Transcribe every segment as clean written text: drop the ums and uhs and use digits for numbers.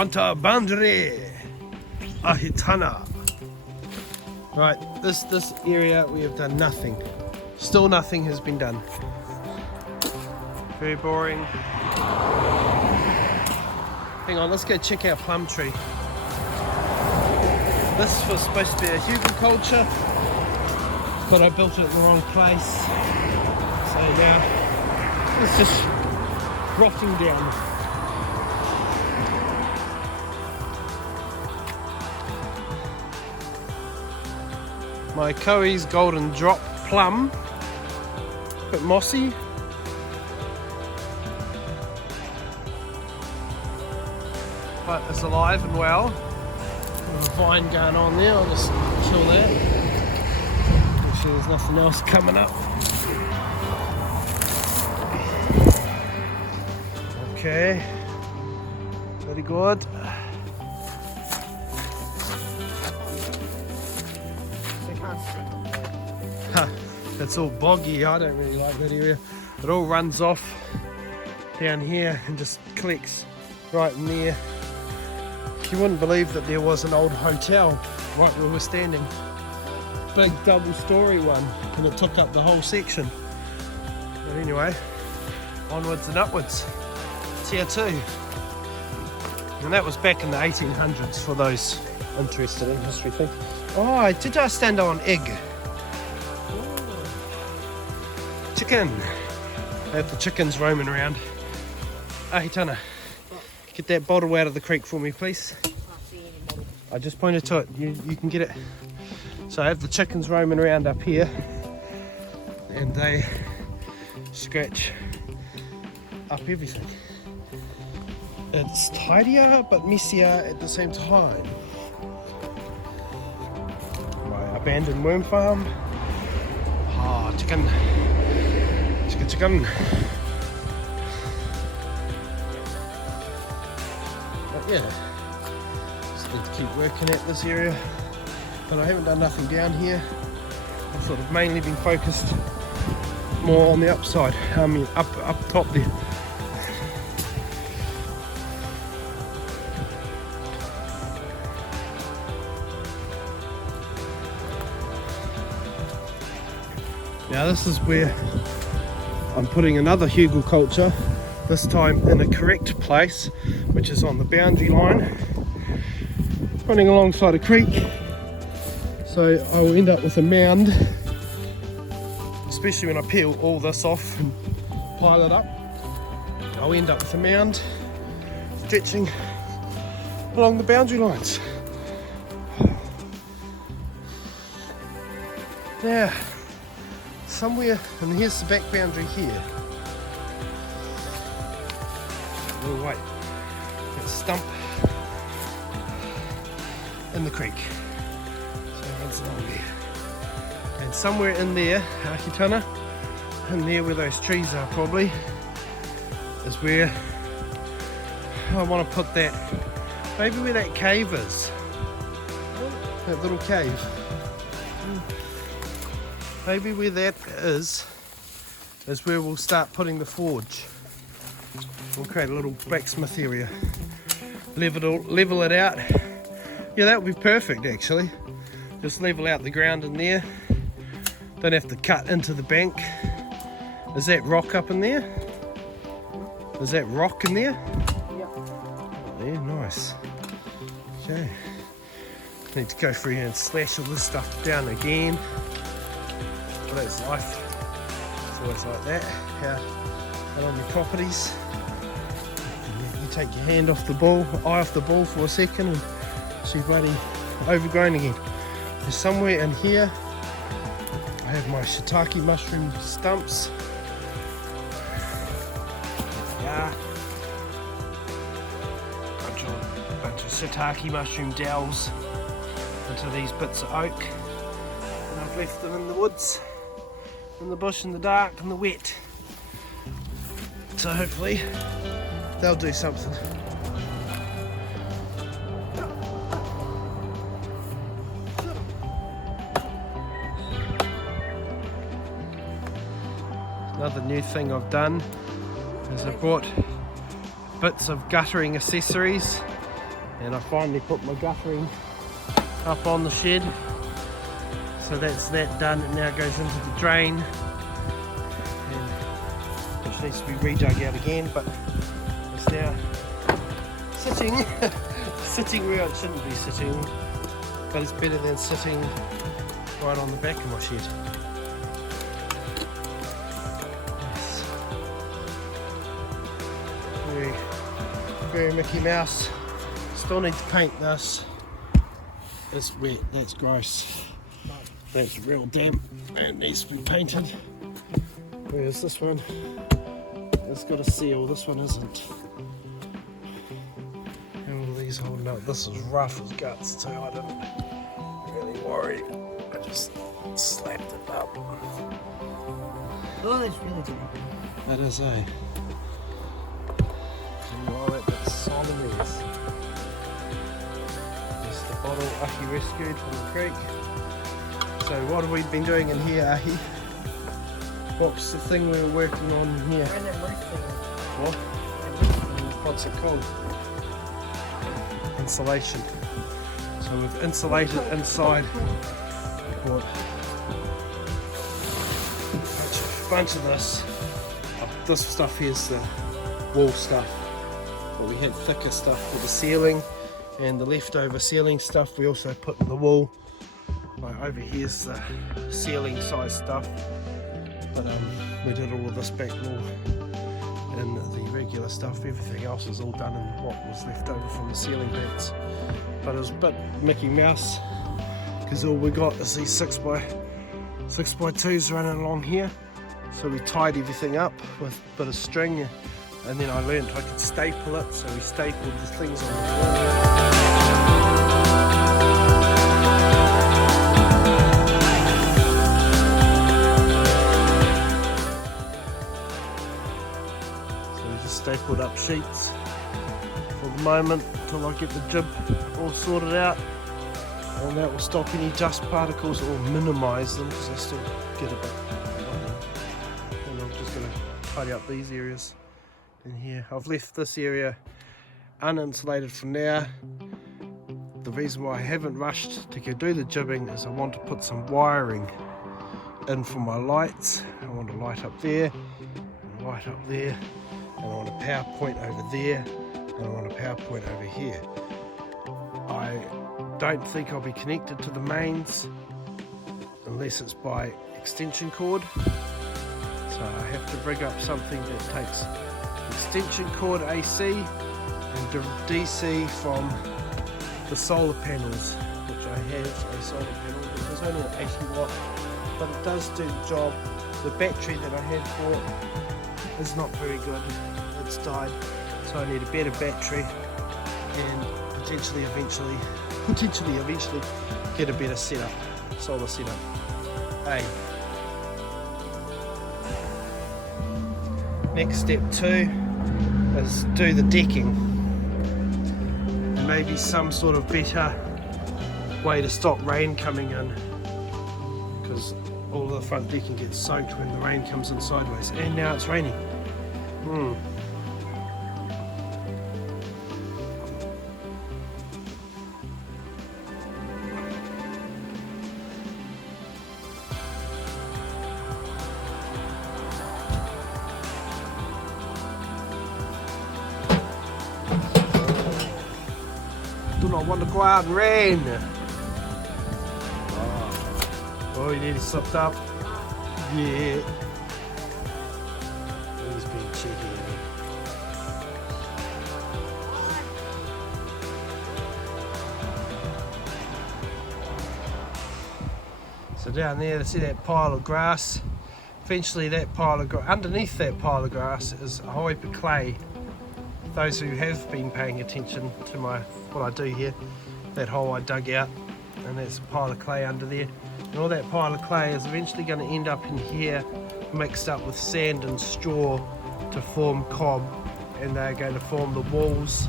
Fanta Bandre Ahitana. Right, this area we have done nothing. Still nothing has been done. Very boring. Hang on, let's go check our plum tree. This was supposed to be a hugelkultur, but I built it in the wrong place. So now it's just rotting down. My Coe's Golden Drop plum, a bit mossy. But it's alive and well. There's a vine going on there, I'll just kill that. Make sure there's nothing else coming up. Okay, very good. It's all boggy, I don't really like that area. It all runs off down here and just collects right in there. You wouldn't believe that there was an old hotel right where we're standing. Big double-story one, and it took up the whole section. But anyway, onwards and upwards. Tier 2. And that was back in the 1800s for those interested in history things. Oh, did I stand on egg? Chicken. I have the chickens roaming around. Ahitana, get that bottle out of the creek for me, please. I just pointed to it. You can get it. So I have the chickens roaming around up here, and they scratch up everything. It's tidier but messier at the same time. My abandoned worm farm. Ah, chicken. Chicken. But yeah, just need to keep working at this area. But I haven't done nothing down here. I've sort of mainly been focused more on the upside. I mean, up top there. Now this is where I'm putting another hugelkultur, this time in a correct place, which is on the boundary line, running alongside a creek. So I will end up with a mound, especially when I peel all this off and pile it up. I'll end up with a mound stretching along the boundary lines. Now, somewhere, and here's the back boundary here. Oh wait, it's a stump in the creek. So it runs along there. And somewhere in there, Ahitana, in there where those trees are probably, is where I want to put that, maybe where that cave is. That little cave. Maybe where that is where we'll start putting the forge. We'll create a little blacksmith area. Level it out. Yeah, that would be perfect actually. Just level out the ground in there. Don't have to cut into the bank. Is that rock up in there? Is that rock in there? Yep. Yeah, nice. Okay. Need to go through here and slash all this stuff down again. But that's life. It's always like that. Out on your properties. You take your hand off the ball, eye off the ball for a second, and see bloody overgrown again. There's somewhere in here I have my shiitake mushroom stumps. Yeah. Bunch of shiitake mushroom dowels into these bits of oak. And I've left them in the woods, in the bush, in the dark, in the wet. So hopefully they'll do something. Another new thing I've done is I brought bits of guttering accessories And I finally put my guttering up on the shed. So that's that done. It now goes into the drain, which needs to be redug out again, but it's now sitting sitting where it shouldn't be sitting, but it's better than sitting right on the back of my shed. Yes. Very, very Mickey Mouse. Still need to paint this. It's wet, that's gross. That's real damp and needs to be painted. Whereas this one, it's got a seal, this one isn't. And all these holding up, this is rough as guts too, I didn't really worry. I just slapped it up. Oh, that's really good. That is, eh? Oh, that's solid is. Just the bottle Ahi rescued from the creek. So what have we been doing in here, Ahi? What's the thing we were working on here? What? What's it called? Insulation. So we've insulated inside. We bought a bunch of this. This stuff here's the wall stuff. But we had thicker stuff for the ceiling, and the leftover ceiling stuff we also put in the wall. Like over here's the ceiling size stuff, but we did all of this back wall and the regular stuff. Everything else is all done in what was left over from the ceiling bits. But it was a bit Mickey Mouse because all we got is these 6x2s running along here. So we tied everything up with a bit of string, and then I learned I could staple it, so we stapled the things on the wall. Stapled up sheets for the moment until I get the jib all sorted out, and that will stop any dust particles or minimise them because they still get a bit. And I'm just going to tidy up these areas in here. I've left this area uninsulated for now. The reason why I haven't rushed to go do the jibbing is I want to put some wiring in for my lights. I want a light up there, and a light up there. And I want a power point over there, and I want a power point over here. I don't think I'll be connected to the mains unless it's by extension cord. So I have to rig up something that takes extension cord AC and DC from the solar panels, which I have a solar panel, which is only an 80 watt, but it does do the job. The battery that I had for it is not very good. It's died, so I need a better battery and potentially eventually get a better setup, solar setup. Hey. Next step 2 is do the decking. Maybe some sort of better way to stop rain coming in, because all of the front decking gets soaked when the rain comes in sideways, and now it's raining. Do not want to go out and rain. Oh, you nearly slipped up. Yeah. He's being cheeky. So down there, see that pile of grass? Eventually that pile of grass, underneath that pile of grass is a Hawipa clay. Those who have been paying attention to what I do here, that hole I dug out, and there's a pile of clay under there. And all that pile of clay is eventually going to end up in here, mixed up with sand and straw to form cob, and they're going to form the walls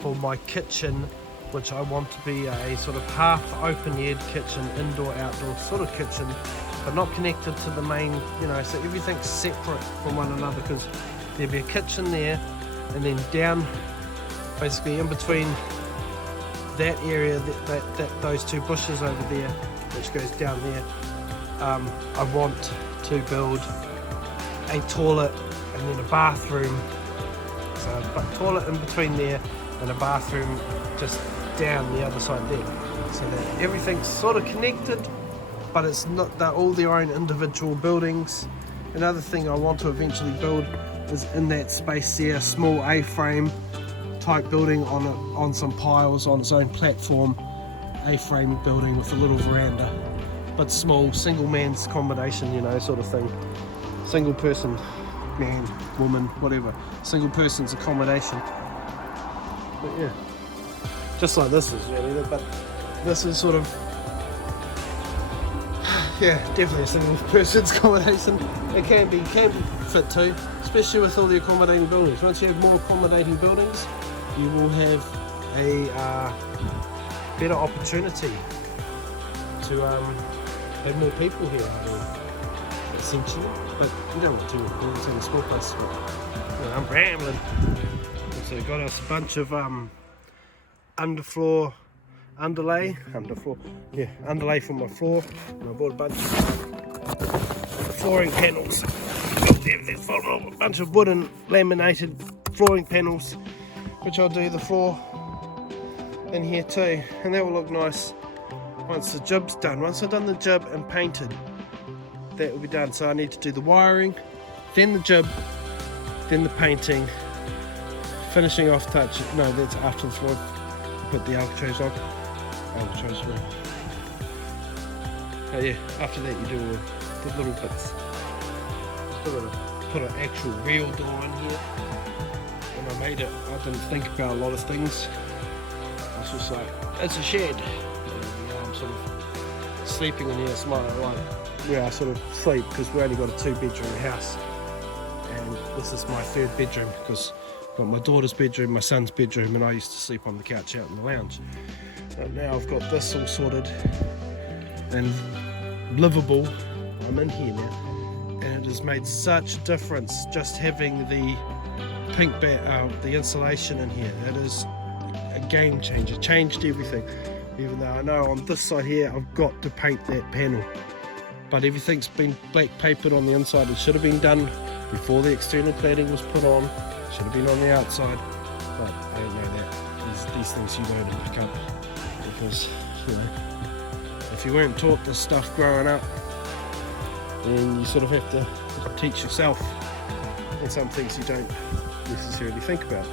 for my kitchen, which I want to be a sort of half open-aired kitchen, indoor-outdoor sort of kitchen, but not connected to the main, so everything's separate from one another, because there'll be a kitchen there, and then down, basically in between that area, those two bushes over there, which goes down there, I want to build a toilet and then a bathroom. So a toilet in between there and a bathroom just down the other side there. So that everything's sort of connected, but it's not, they're all their own individual buildings. Another thing I want to eventually build is in that space there, a small A-frame type building on some piles on its own platform, A-frame building with a little veranda, but small, single man's accommodation, you know, sort of thing. Single person, man, woman, whatever, single person's accommodation. But yeah, just like this is really, but this is sort of, yeah, definitely a single person's accommodation. It can fit too, especially with all the accommodating buildings. Once you have more accommodating buildings, you will have a better opportunity to have more people here, essentially. But you don't want too many buildings in a small place. But, you know, I'm rambling. So got us a bunch of underlay for my floor, and I bought a bunch of flooring panels. There's a bunch of wooden laminated flooring panels, which I'll do the floor in here too, and that will look nice once the jib's done. Once I've done the jib and painted, that will be done. So I need to do the wiring, then the jib, then the painting, finishing off touch. No, that's after the floor. Put the alcatraz on. Alcatraz room. Oh yeah, after that you do all the little bits. Put an actual real door in here. When I made it, I didn't think about a lot of things. I was just like, it's a shed. And now I'm sort of sleeping in here. It's like where I sort of sleep, because we only got a 2-bedroom house. And this is my 3rd bedroom, because I've got my daughter's bedroom, my son's bedroom, and I used to sleep on the couch out in the lounge. But now I've got this all sorted and livable. I'm in here now, and it has made such a difference just having the pink the insulation in here. It is a game changer, changed everything. Even though I know on this side here I've got to paint that panel, but everything's been black papered on the inside. It should have been done before the external cladding was put on. Should have been on the outside, but I don't know that. These things you learn and pick up, because, you know, if you weren't taught this stuff growing up, then you sort of have to teach yourself, and some things you don't necessarily think about.